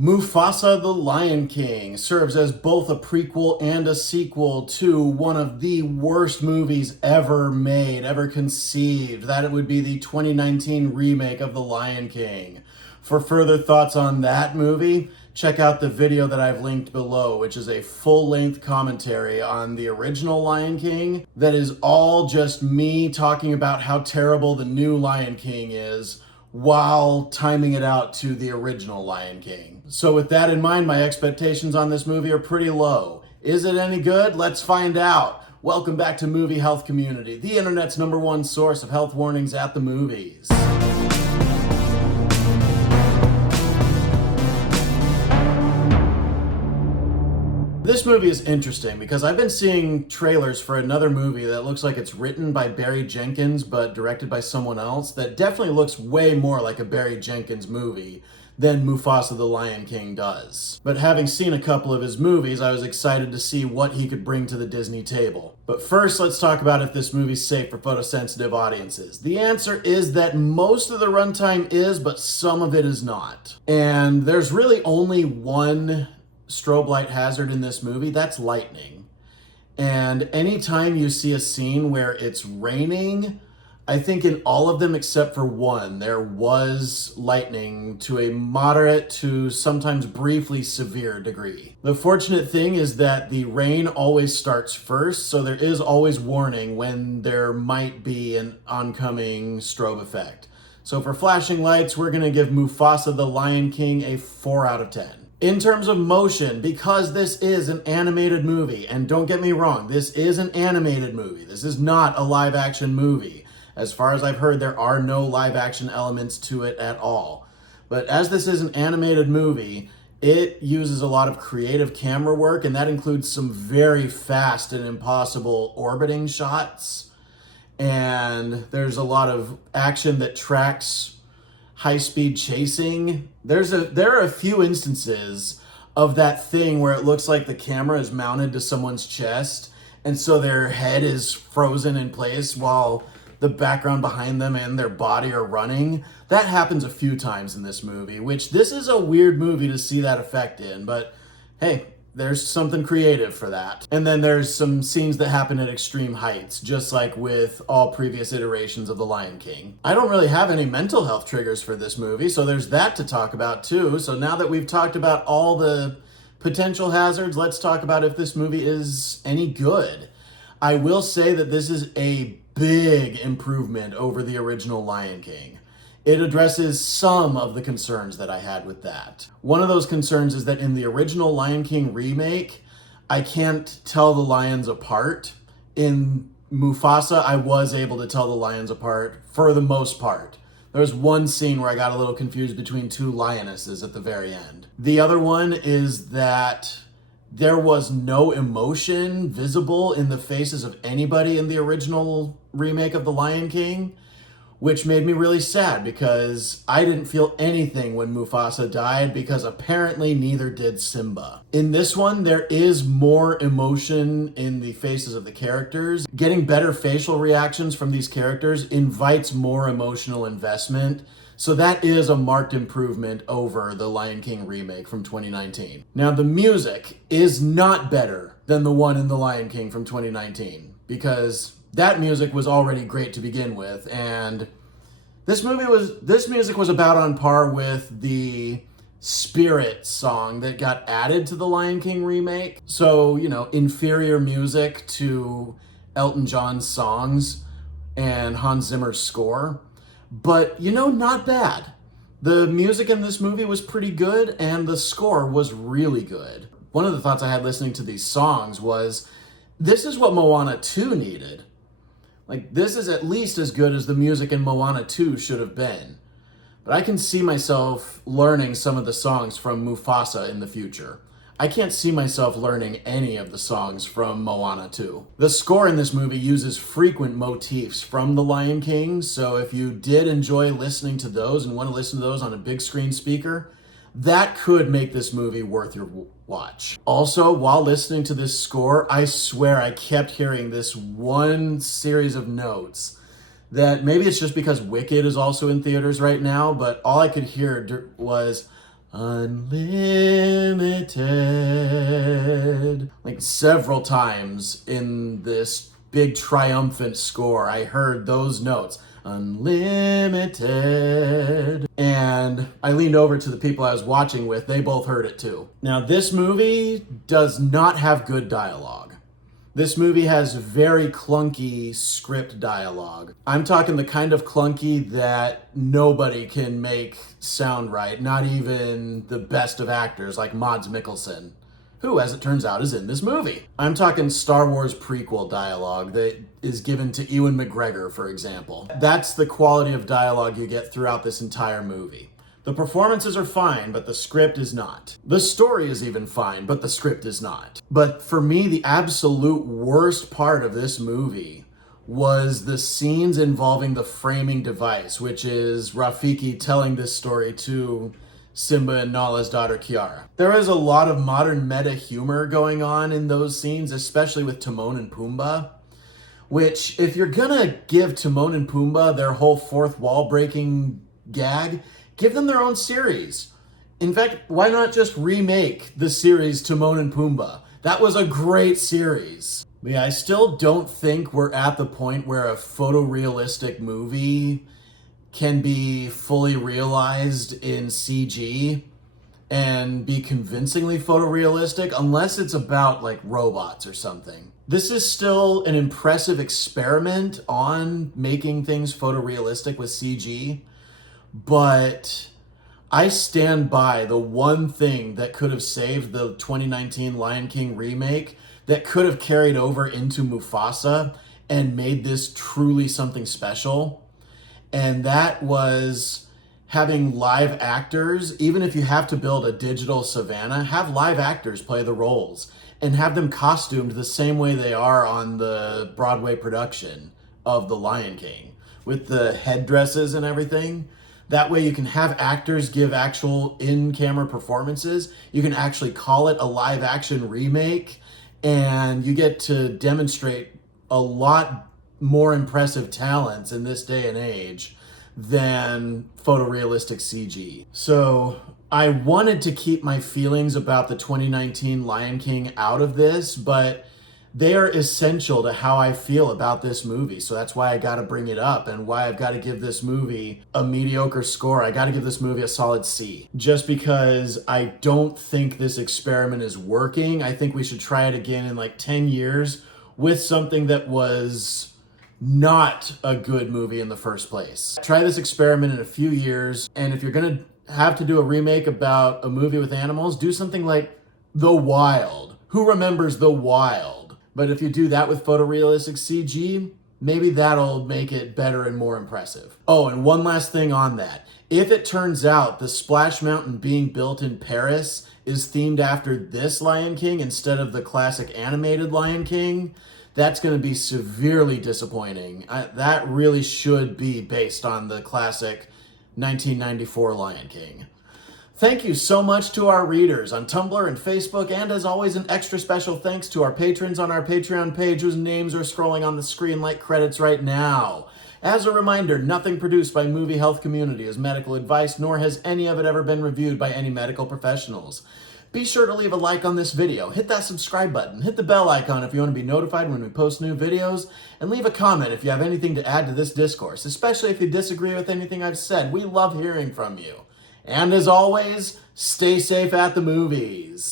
Mufasa the Lion King serves as both a prequel and a sequel to one of the worst movies ever made, ever conceived. That would be the 2019 remake of The Lion King. For further thoughts on that movie, check out the video that I've linked below, which is a full-length commentary on the original Lion King that is all just me talking about how terrible the new Lion King is, while timing it out to the original Lion King. So with that in mind, my expectations on this movie are pretty low. Is it any good? Let's find out. Welcome back to Movie Health Community, the internet's #1 source of health warnings at the movies. This movie is interesting because I've been seeing trailers for another movie that looks like it's written by Barry Jenkins but directed by someone else that definitely looks way more like a Barry Jenkins movie than Mufasa the Lion King does. But having seen a couple of his movies, I was excited to see what he could bring to the Disney table. But first, let's talk about if this movie's safe for photosensitive audiences. The answer is that most of the runtime is, but some of it is not. And there's really only one strobe light hazard in this movie, that's lightning. And anytime you see a scene where it's raining, I think in all of them except for one, there was lightning to a moderate to sometimes briefly severe degree. The fortunate thing is that the rain always starts first, so there is always warning when there might be an oncoming strobe effect. So for flashing lights, we're gonna give Mufasa the Lion King a 4 out of 10. In terms of motion, because this is an animated movie, and don't get me wrong, this is an animated movie. This is not a live action movie. As far as I've heard, there are no live action elements to it at all. But as this is an animated movie, it uses a lot of creative camera work, and that includes some very fast and impossible orbiting shots. And there's a lot of action that tracks high-speed chasing. There are a few instances of that thing where it looks like the camera is mounted to someone's chest, and so their head is frozen in place while the background behind them and their body are running. That happens a few times in this movie, which this is a weird movie to see that effect in, but hey, there's something creative for that. And then there's some scenes that happen at extreme heights, just like with all previous iterations of The Lion King. I don't really have any mental health triggers for this movie, so there's that to talk about too. So now that we've talked about all the potential hazards, let's talk about if this movie is any good. I will say that this is a big improvement over the original Lion King. It addresses some of the concerns that I had with that. One of those concerns is that in the original Lion King remake, I can't tell the lions apart. In Mufasa, I was able to tell the lions apart for the most part. There was one scene where I got a little confused between two lionesses at the very end. The other one is that there was no emotion visible in the faces of anybody in the original remake of The Lion King, which made me really sad because I didn't feel anything when Mufasa died because apparently neither did Simba. In this one, there is more emotion in the faces of the characters. Getting better facial reactions from these characters invites more emotional investment. So that is a marked improvement over the Lion King remake from 2019. Now, the music is not better than the one in The Lion King from 2019 because that music was already great to begin with, and this music was about on par with the Spirit song that got added to the Lion King remake. So, inferior music to Elton John's songs and Hans Zimmer's score. But, not bad. The music in this movie was pretty good, and the score was really good. One of the thoughts I had listening to these songs was, this is what Moana 2 needed. Like, this is at least as good as the music in Moana 2 should have been. But I can see myself learning some of the songs from Mufasa in the future. I can't see myself learning any of the songs from Moana 2. The score in this movie uses frequent motifs from The Lion King, so if you did enjoy listening to those and want to listen to those on a big screen speaker, that could make this movie worth your watch. Also, while listening to this score, I swear I kept hearing this one series of notes that maybe it's just because Wicked is also in theaters right now, but all I could hear was Unlimited. Like several times in this big triumphant score, I heard those notes. Unlimited. And I leaned over to the people I was watching with. They both heard it too. Now, this movie does not have good dialogue. This movie has very clunky script dialogue. I'm talking the kind of clunky that nobody can make sound right, not even the best of actors like Mads Mikkelsen, who, as it turns out, is in this movie. I'm talking Star Wars prequel dialogue that is given to Ewan McGregor, for example. That's the quality of dialogue you get throughout this entire movie. The performances are fine, but the script is not. The story is even fine, but the script is not. But for me, the absolute worst part of this movie was the scenes involving the framing device, which is Rafiki telling this story to Simba and Nala's daughter Kiara. There is a lot of modern meta humor going on in those scenes, especially with Timon and Pumbaa, which, if you're gonna give Timon and Pumbaa their whole fourth wall breaking gag, give them their own series. In fact, why not just remake the series Timon and Pumbaa? That was a great series. But yeah, I still don't think we're at the point where a photorealistic movie can be fully realized in CG and be convincingly photorealistic, unless it's about like robots or something. This is still an impressive experiment on making things photorealistic with CG, but I stand by the one thing that could have saved the 2019 Lion King remake, that could have carried over into Mufasa and made this truly something special. And that was having live actors, even if you have to build a digital savannah, have live actors play the roles and have them costumed the same way they are on the Broadway production of The Lion King, with the headdresses and everything. That way you can have actors give actual in-camera performances. You can actually call it a live action remake, and you get to demonstrate a lot more impressive talents in this day and age than photorealistic CG. So I wanted to keep my feelings about the 2019 Lion King out of this, but they are essential to how I feel about this movie. So that's why I got to bring it up, and why I've got to give this movie a mediocre score. I got to give this movie a solid C, just because I don't think this experiment is working. I think we should try it again in like 10 years with something that was not a good movie in the first place. Try this experiment in a few years, and if you're gonna have to do a remake about a movie with animals, do something like The Wild. Who remembers The Wild? But if you do that with photorealistic CG, maybe that'll make it better and more impressive. Oh, and one last thing on that. If it turns out the Splash Mountain being built in Paris is themed after this Lion King instead of the classic animated Lion King, that's going to be severely disappointing. That really should be based on the classic 1994 Lion King. Thank you so much to our readers on Tumblr and Facebook, and as always, an extra special thanks to our patrons on our Patreon page whose names are scrolling on the screen like credits right now. As a reminder, nothing produced by Movie Health Community is medical advice, nor has any of it ever been reviewed by any medical professionals. Be sure to leave a like on this video, hit that subscribe button, hit the bell icon if you want to be notified when we post new videos, and leave a comment if you have anything to add to this discourse, especially if you disagree with anything I've said. We love hearing from you. And as always, stay safe at the movies.